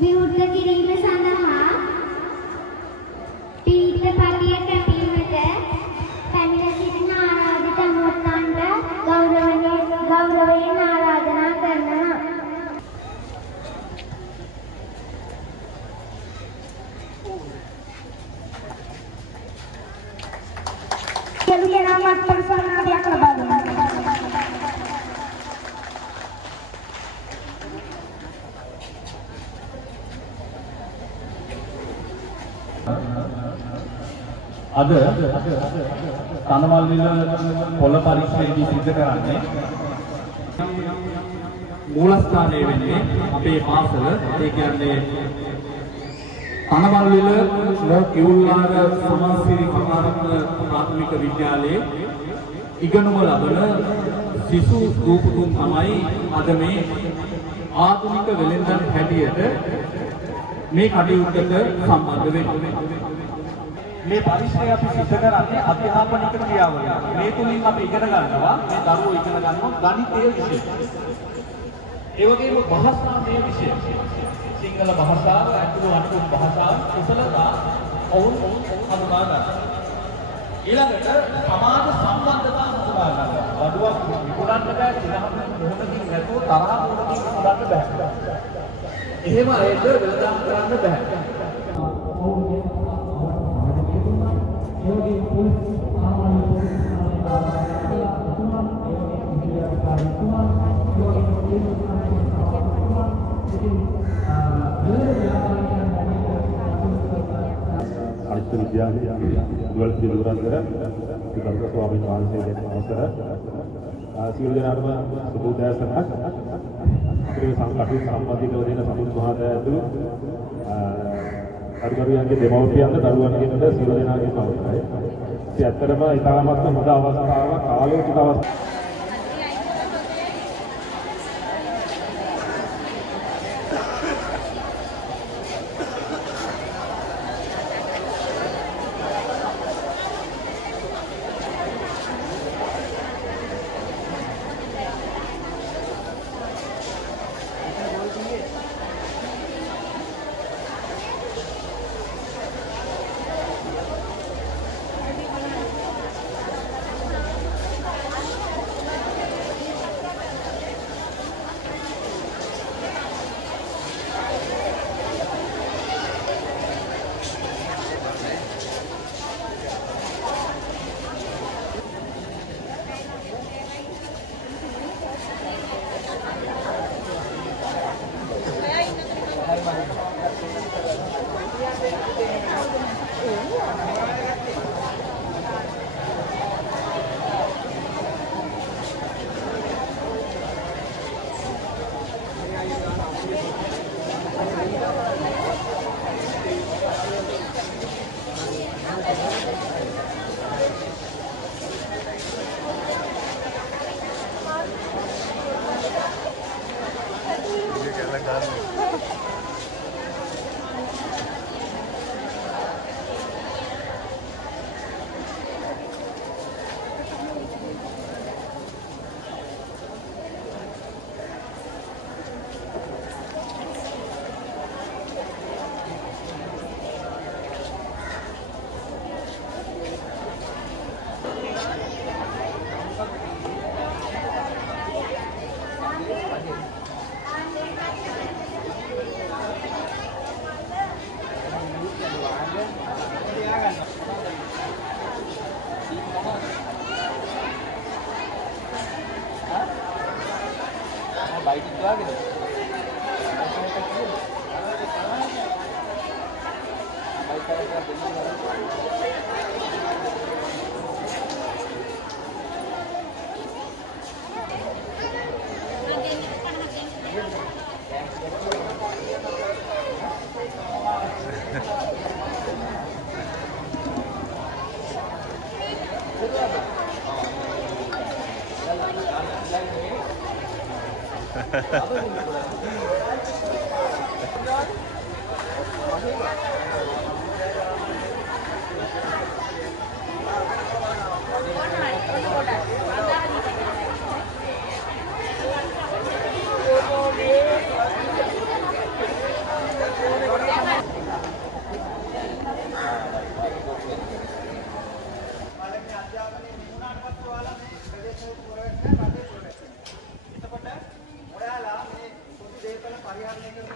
විවෘත කිරීම සඳහා පීඨ පටිය කැපීමට පැමිණ සිටින ආරාධිත අමුත්තන්ට ගෞරවයෙන් ආරාධනා කරනවා. සියලු දෙනා මත්පැන් සන්නාදයක් ලබා දෙනවා. අද තනමල්විල පොළ පරිශ්‍රයේදී සිද්ධ කරන්නේ මූලස්ථානයේ වෙන්නේ අපේ පාසල. ඒ කියන්නේ තනමල්විල කිවුල්ලාර සමාජශීලී කර්මාරම්භ ප්‍රාථමික විද්‍යාලයේ ඉගෙනුම ලබන සිසු දූපුතුන් තමයි අද මේ ආධුනික වෙළෙන්දන් හැටියට මේ කටයුත්තට සම්බන්ධ වෙන්නේ. මේ පරිශ්‍රය අපි සිද්ධ කරන්නේ අධ්‍යාපනික ක්‍රියාවලිය. මේ තුලින් අපි ඉගෙන ගන්නවා මේ දරුවෝ ඉගෙන ගන්නවා ගණිතයේ විෂය. ඒ වගේම භාෂාවේ විෂය. සිංහල භාෂාව, අතුරු අනිකුත් භාෂාව කුසලතා ඔවුන් හඳුනා ගන්නවා. ඊළඟට සමාජ සම්බන්ධතා හඳුනා ගන්නවා. වඩුවක් විකුණන්න බෑ, සිනහක් මොහොතකින් නැතුව තරහ මොහොතකින් විකුණන්න බෑ. එහෙම ඒක වෙනදාම් කරන්න බෑ. අනිත් විද්‍යාලයේ දුවල් පිළිගුරන්තර විකල්ප ස්වාමීන් වහන්සේගේ අවසර සියලු දෙනාටම සුබ උදෑසනක්. අපේ සංකල්ප සම්බන්ධ කළ දෙන සමුත් මහතා ඇතුළු අරුගරුවන්ගේ දෙමව්පියන්ට දරුවන්ගෙන්ද සියලු දෙනාගේම අවසරයි. ඉතින් ඇත්තටම ඉතාමත්ම හොඳ අවස්ථාවක්, කාලෝචිත අවස්ථාවක්. පරිහරණය කරන